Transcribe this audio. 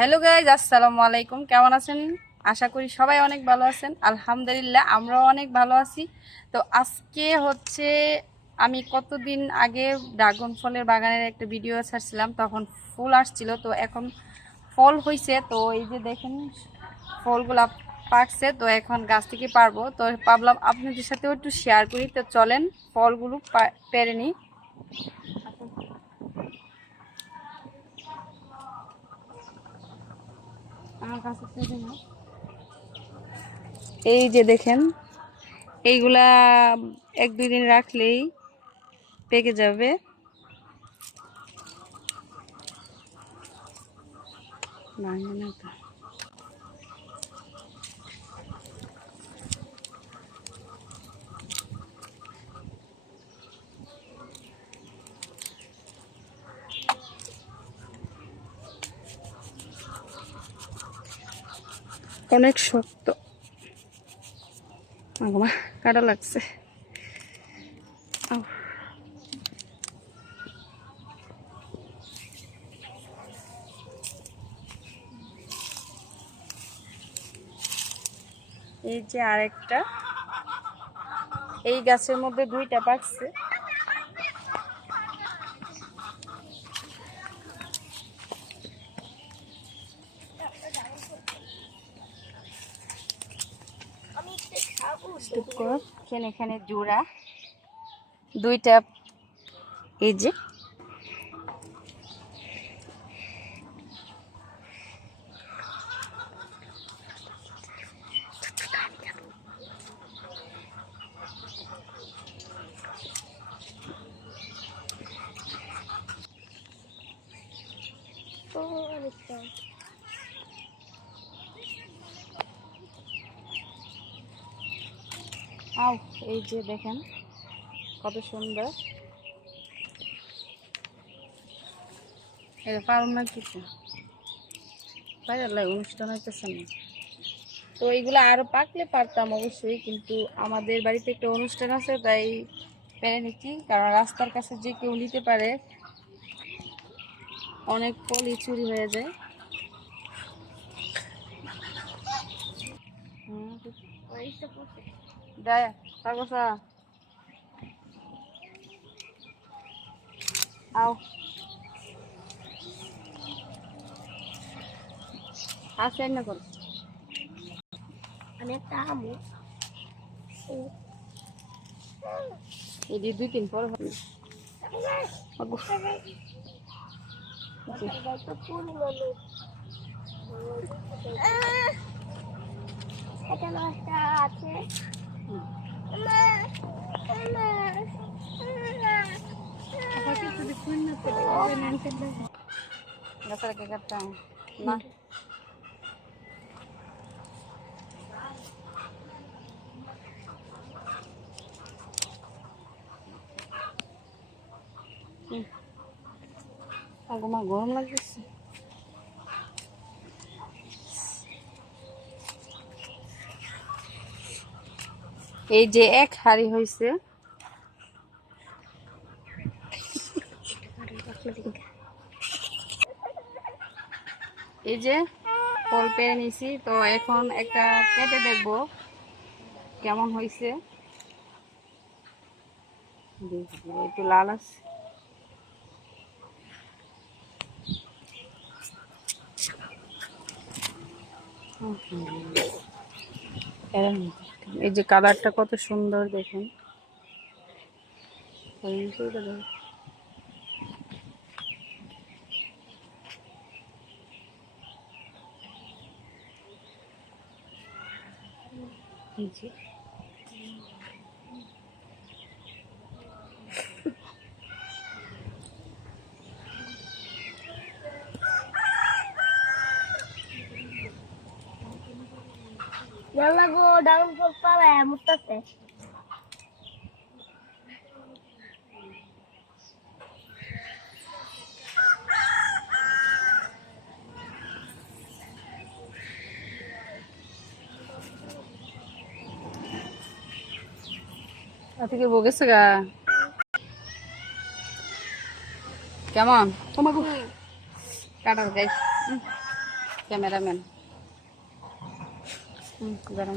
Hello guys, আসসালামু আলাইকুম। কেমন আছেন? আশা করি সবাই অনেক ভালো আছেন। আলহামদুলিল্লাহ আমরাও অনেক ভালো আছি। তো আজকে হচ্ছে আমি কতদিন আগে ড্রাগন ফলের বাগানের একটা ভিডিও ছাড়ছিলাম, তখন ফুল আসছিল। তো এখন ফল হয়েছে, তো এই যে দেখেন ফলগুলা পাকছে। তো এখন গাছ থেকে পারবো, তো ভাবলাম আপনাদের সাথেও একটু শেয়ার করি। তো চলেন ফলগুলো পেরে নিই। আমার কাছে এই যে দেখেন, এইগুলা 1-2 দিন রাখলেই পেকে যাবে। ভাঙবে না তো। অনেক শক্ত, মা কাটা লাগছে। এই যে আরেকটা, এই গাছের মধ্যে 2টা পাকছে। এখানে জোড়া 2টা, এই যে এই যে দেখেন কত সুন্দর। এটা পারুন না কিছু অনুষ্ঠান হইতেছে না, তো এইগুলো আরো পাকলে পারতাম অবশ্যই, কিন্তু আমাদের বাড়িতে একটা অনুষ্ঠান আছে তাই পেরে নিচ্ছি। কারণ রাস্তার কাছে যে কেউ নিতে পারে, অনেক ফলই চুরি হয়ে যায়। আছে না করো এই 2-3 পর হবে। না মা গরম লাগতেছে। এই যে 1 হাড়ি হয়েছে। এই যে ফল পেয়ে নিছি, তো এখন একটা কেটে দেখবো কেমন হয়েছে। একটু লাল আছে। এই যে কালারটা কত সুন্দর দেখুন। Galago daun pala mutate. থেকে বগেছে গা কেমন তোমাকে কাটার গাই। ক্যামেরাম্যান গরম